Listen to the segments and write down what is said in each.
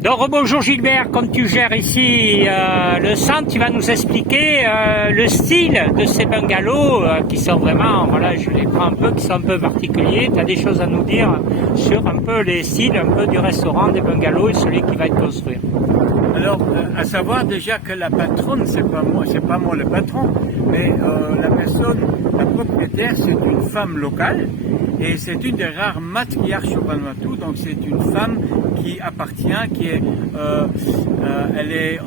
Donc bonjour Gilbert, comme tu gères ici le centre, tu vas nous expliquer le style de ces bungalows qui sont vraiment, voilà, je les prends un peu, qui sont un peu particuliers. Tu as des choses à nous dire sur un peu les styles, un peu du restaurant, des bungalows et celui qui va être construit. Alors, à savoir déjà que la patronne, c'est pas moi le patron, mais la personne, la propriétaire, c'est une femme locale et c'est une des rares matriarches au Vanuatu. Donc c'est une femme qui appartient, elle est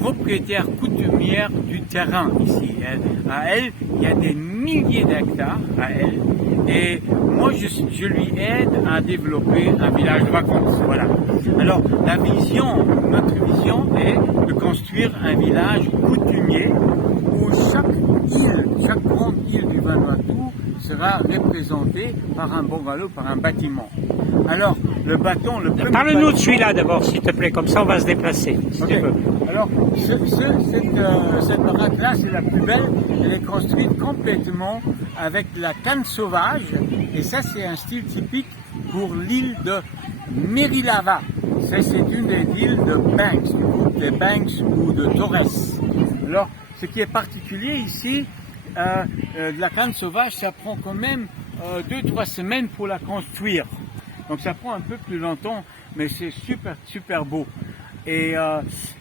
propriétaire coutumière du terrain ici. À elle, il y a des milliers d'hectares à elle. Et moi, je lui aide à développer un village de vacances. Voilà. Alors, notre vision est de construire un village coutumier où chaque grande île du Vanuatu sera représentée par un bungalow, par un bâtiment. Alors, le premier Parle-nous de celui-là d'abord, s'il te plaît, comme ça on va se déplacer, si tu veux. Alors, cette baraque-là, c'est la plus belle. Elle est construite complètement avec la canne sauvage. Et ça, c'est un style typique pour l'île de Merilava. C'est une des îles de Banks, du groupe des Banks ou de Torres. Alors, ce qui est particulier ici, la canne sauvage, ça prend quand même 2-3 semaines pour la construire. Donc ça prend un peu plus longtemps, mais c'est super beau. Et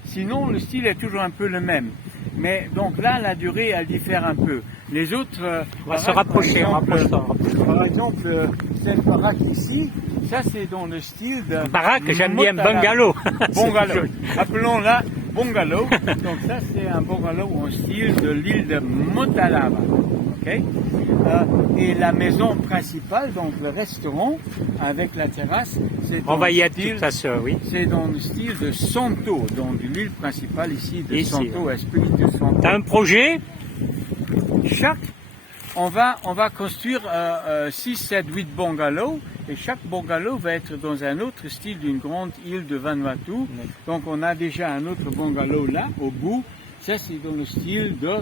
sinon, le style est toujours un peu le même. Mais donc là, la durée, elle diffère un peu. Les autres... on va se rapprocher, par exemple, cette baraque ici, ça c'est dans le style de... Baraque, j'aime bien bungalow. Bungalow. Appelons-la bungalow. Donc ça c'est un bungalow en style de l'île de Motalava. Okay? Et la maison principale, donc le restaurant avec la terrasse, c'est on va y être tout à l'heure, oui. C'est dans le style de Santo, donc l'île principale ici de Santo, Esprit de Santo. Tu as un projet? On va construire 6, 7, 8 bungalows et chaque bungalow va être dans un autre style d'une grande île de Vanuatu. Donc on a déjà un autre bungalow là, au bout. Ça c'est dans le style de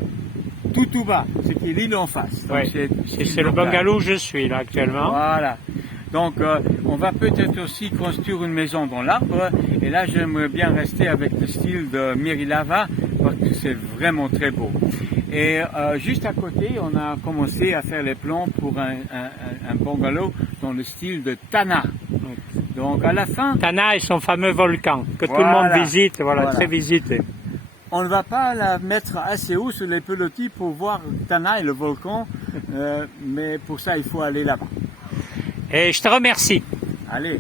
Tutuba, ce qui est l'île en face. Ouais. C'est le bungalow où je suis là actuellement. Voilà. Donc on va peut-être aussi construire une maison dans l'arbre. Et là j'aimerais bien rester avec le style de Merilava parce que c'est vraiment très beau. Et juste à côté, on a commencé à faire les plans pour un bungalow dans le style de Tana. Donc à la fin... Tana et son fameux volcan que tout le monde visite, voilà, très visité. On ne va pas la mettre assez haut sur les pelotis pour voir Tana et le volcan, mais pour ça il faut aller là-bas. Et je te remercie. Allez.